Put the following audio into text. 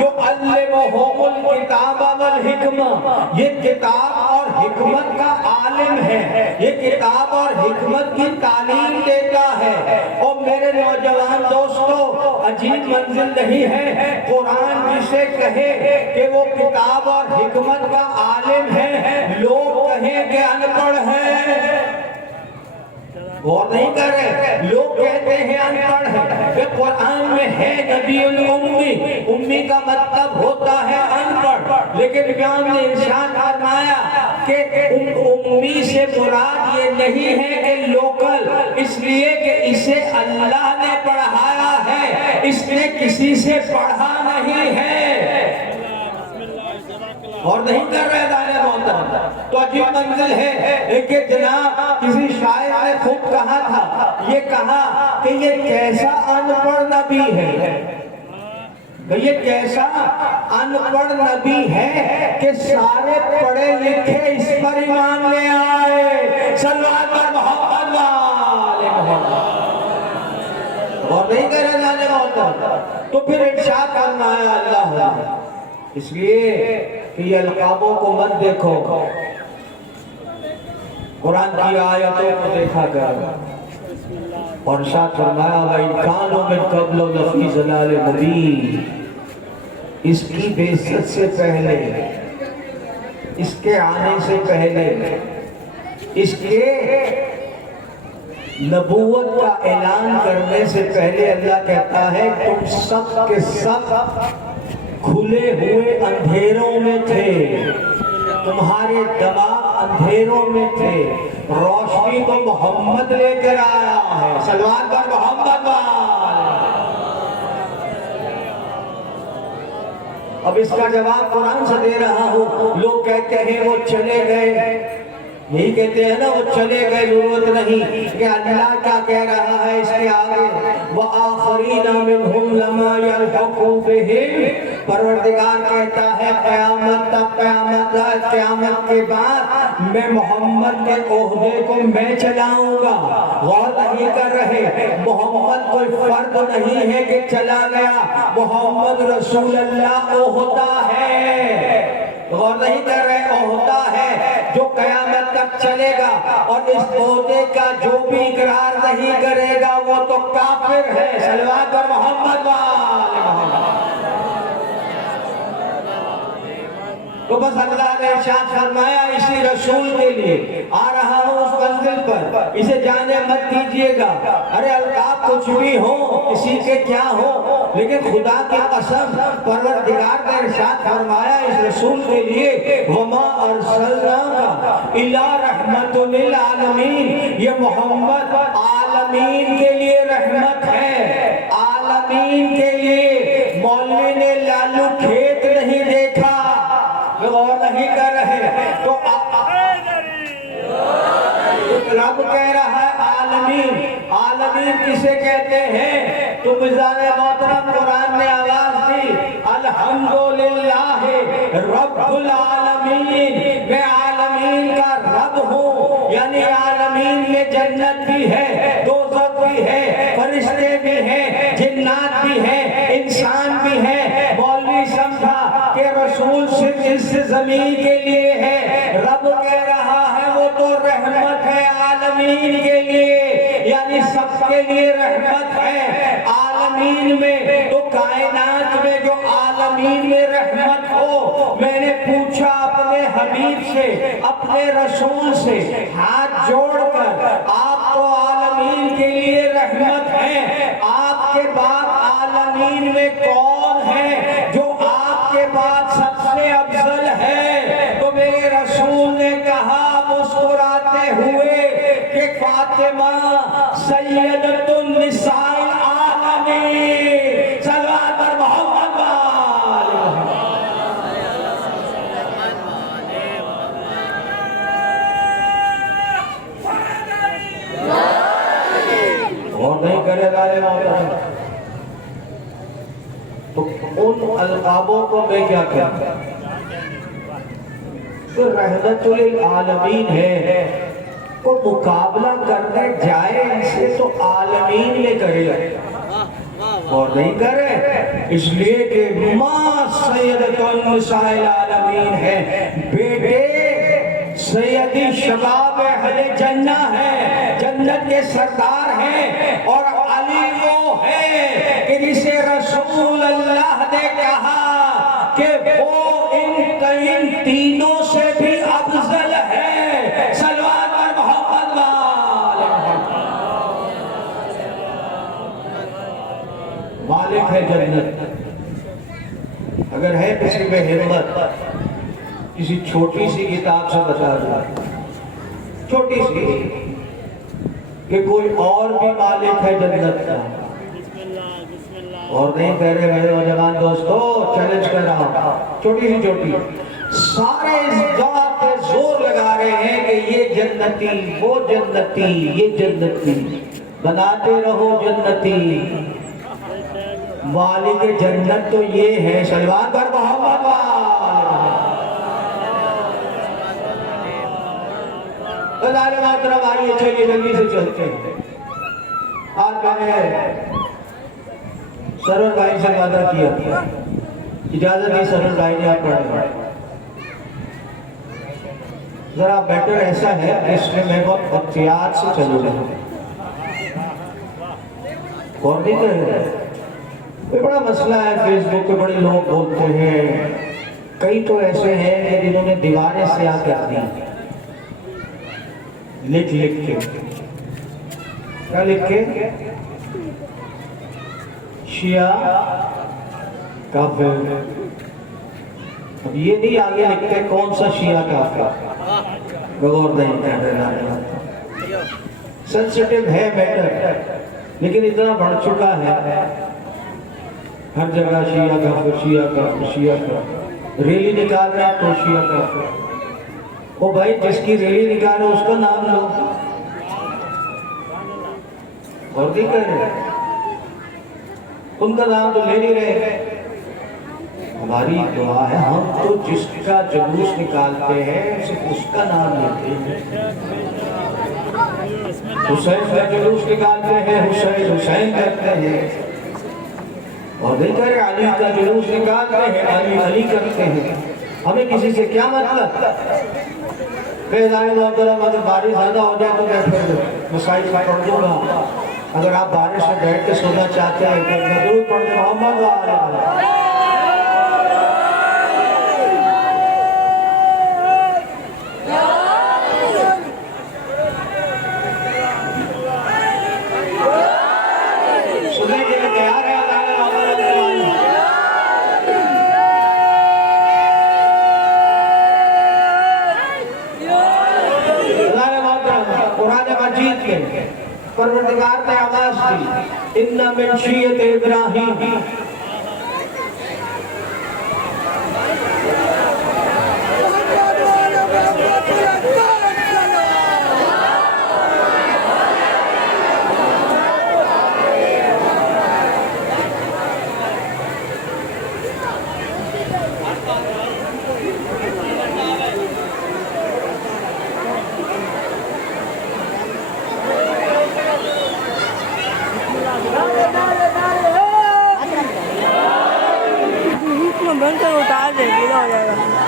یعلمہم الکتاب والحکمہ، یہ کتاب اور حکمت کا عالم ہے، یہ کتاب اور حکمت کی تعلیم دیتا ہے۔ اور میرے نوجوان دوستو، عجیب منزل نہیں ہے، قرآن جسے کہے کہ وہ کتاب اور حکمت کا عالم ہے، لوگ کہیں کہ ان پڑھ ہے۔ غور نہیں کر رہے، لوگ کہتے ہیں ان پڑھ ہے، کہ قرآن میں ہے نبی الامی، امی کا مطلب ہوتا ہے ان پڑھ، لیکن قرآن نے ارشاد فرمایا کہ امی سے مراد یہ نہیں ہے کہ لوکل، اس لیے کہ اسے اللہ نے پڑھایا ہے، اس نے کسی سے پڑھا نہیں ہے۔ اور نہیں کر رہے دانے محترم، تو عجیب منزل ہے کہ جناب کسی شاعر نے خوب کہا تھا، یہ کہا کہ یہ کیسا ان پڑھ نبی ہے، یہ کیسا ان پڑھ نبی ہے کہ سارے پڑھے لکھے اس پر ایمان لے آئے، صلوات پر محمد وآلِ محمد۔ اور نہیں کر رہے دانے محترم، تو پھر ارشاد فرمایا اللہ، اس لیے کہ یہ القابوں کو مت دیکھو، قرآن کی آیتوں کو دیکھا کرو۔ اور ارشاد فرمایا وَإِنْ كَانُوا مِنْ قَبْلُ لَفِي ضَلَالٍ مُبِينٍ، اس کی بعثت سے پہلے، اس کے آنے سے پہلے، اس کے نبوت کا اعلان کرنے سے پہلے اللہ کہتا ہے تم سب کے سب کھلے ہوئے اندھیروں میں تھے، تمہارے دماغ اندھیروں میں تھے، روشنی کو محمد لے کر آیا ہے، صلوات پر محمد وآلہ۔ اب اس کا جواب قرآن سے دے رہا ہوں، لوگ کہتے ہیں وہ چلے گئے، یہی کہتے ہیں نا وہ چلے گئے، ضرورت نہیں کہ اللہ کیا کہہ رہا ہے اس کے آگے وَآخَرِينَ مِنْهُمْ لَمَا يَلْحَقُوا بِهِمْ، پروردگار کہتا ہے قیامت تک، قیامت کے بعد میں محمد کے عہدے کو میں چلاؤں گا۔ غور نہیں کر رہے، محمد کوئی فرد نہیں ہے کہ چلا گیا، محمد رسول اللہ عہدہ ہے، غور نہیں کر رہے، عہدہ ہے جو قیامت تک چلے گا، اور اس عہدے کا جو بھی اقرار نہیں کرے گا وہ تو کافر ہے، صلوات پر محمد وآلِ محمد۔ تو بس اللہ نے ارشاد فرمایا اسی رسول کے لیے آ رہا ہوں اس منزل پر، اسے جانے مت دیجیے گا۔ ارے القاب کچھ بھی ہو، کسی کے کیا ہو، لیکن خدا کی قسم پروردگار نے ارشاد فرمایا اس رسول کے لیے وَمَا أَرْسَلْنَاكَ إِلَّا رَحْمَةٌ لِلْعَالَمِينَ، یہ محمد عالمین کے لیے رحمت ہے، عالمین کے لیے۔ مولوی نے لالو کھیت نہیں دیکھا، غور نہیں کر رہے، تو رب کہہ رہا ہے عالمین، عالمین کسے کہتے ہیں؟ تو بزار محترم قرآن نے آواز دی الحمدللہ رب العالمین، میں عالمین کا رب ہوں، یعنی عالمین میں جنت بھی ہے، دوزخ بھی ہے، فرشتے بھی ہیں، جنات بھی ہیں، انسان بھی ہیں۔ مولوی سمجھا کہ رسول صرف اس زمین کے لیے ہے، رب کہہ رہا ہے وہ تو رحمت ہے عالمین کے لیے، یعنی سب کے لیے رحمت ہے عالمین میں۔ تو کائنات میں جو عالمین میں رحمت ہو، میں نے پوچھا اپنے حبیب سے، اپنے رسول سے ہاتھ جوڑ کر، آپ تو عالمین کے لیے رحمت ہیں، آپ کے بعد عالمین میں کون ہے جو آپ کے بعد سب سے افضل ہے؟ تو میرے رسول نے کہا مسکراتے ہوئے کہ فاطمہ سیدۃ النساء العالمین، صلوات پر محمد وآلہ محمد۔ اور نہیں کرے گا محترم، تو ان القابوں کو میں کیا کہتا ہوں؟ تو رحمت للعالمین ہے، کو مقابلہ کرنے جائے اسے تو عالمین میں کرے گا، اور نہیں کرے اس لیے کہ ماں سیدۃ النساء العالمین ہے، بیٹے سیدی شباب اہل جنہ ہے، جنت کے سردار ہیں، اور علی وہ ہے کہ جسے رسول اللہ نے کہا کہ وہ ان تینوں سے بھی افضل ہے۔ صلوات پر محمد مالک ہے جنت۔ اگر ہے کسی میں ہمت، کسی چھوٹی سی کتاب سے بتا دوں، چھوٹی سی، کہ کوئی اور بھی مالک ہے جنت کا، اور نہیں کہہ رہے میرے نوجوان دوستو، چیلنج کر رہا ہوں، چھوٹی سی چھوٹی، سارے اس بات پہ زور لگا رہے ہیں کہ یہ جنتی، وہ جنتی، یہ جنتی، بناتے رہو جنتی، مالک جنت تو یہ ہے۔ صلوات پر محمد محترم، آئیے چلیے جلدی سے چلتے ہیں۔ آج میں نے سرور بھائی سے وعدہ کیا، اجازت دی سرور بھائی نے، آپ پڑھیں ذرا بیٹر ایسا ہے کہ اس میں میں بہت احتیاط سے چلو رہا ہوں، اور نہیں کہہ رہے، یہ بڑا مسئلہ ہے، فیس بک پہ بڑے لوگ بولتے ہیں، کئی تو ایسے ہیں کہ جنہوں نے دیواریں سیاہ کر دی لکھ لکھ کے، کیا لکھ کے؟ شیعہ کافر۔ اب یہ نہیں آگے لکھتے کون سا شیعہ کافر، غور نہیں کر رہے، سنسیٹیو ہے میٹر، لیکن اتنا بڑھ چکا ہے، ہر جگہ شیعہ کافر، شیعہ کافر، شیعہ کافر، ریلی نکال رہا تو شیعہ کافر۔ وہ بھائی جس کی ریلی نکال رہا اس کا نام لو، اور نہیں کہہ رہے، ان کا نام تو لے نہیں رہے۔ ہماری دعا ہے، ہم تو جس کا جلوس نکالتے ہیں صرف اس کا نام لیتے ہیں۔ حسین کا جلوس نکالتے ہیں، حسین حسین کرتے ہیں، اور نہیں کہہ رہے علی کا جلوس نکالتے ہیں، علی علی کرتے ہیں۔ ہمیں کسی سے کیا مطلب؟ اگر بارش زیادہ ہو جائے تو میں پھر مسائل کا پڑھ دوں گا، اگر آپ بارش میں بیٹھ کے سونا چاہتے ہیں تو ضرور پڑھ دیں محمد وعلیہ۔ سننے کے لیے تیار ہے قرآن مجید کے پروردگار نے آواز دی، اِنَّ مِن شِیَّتِ ابراہیم، بند کر اتار دے گا ہو جائے گا۔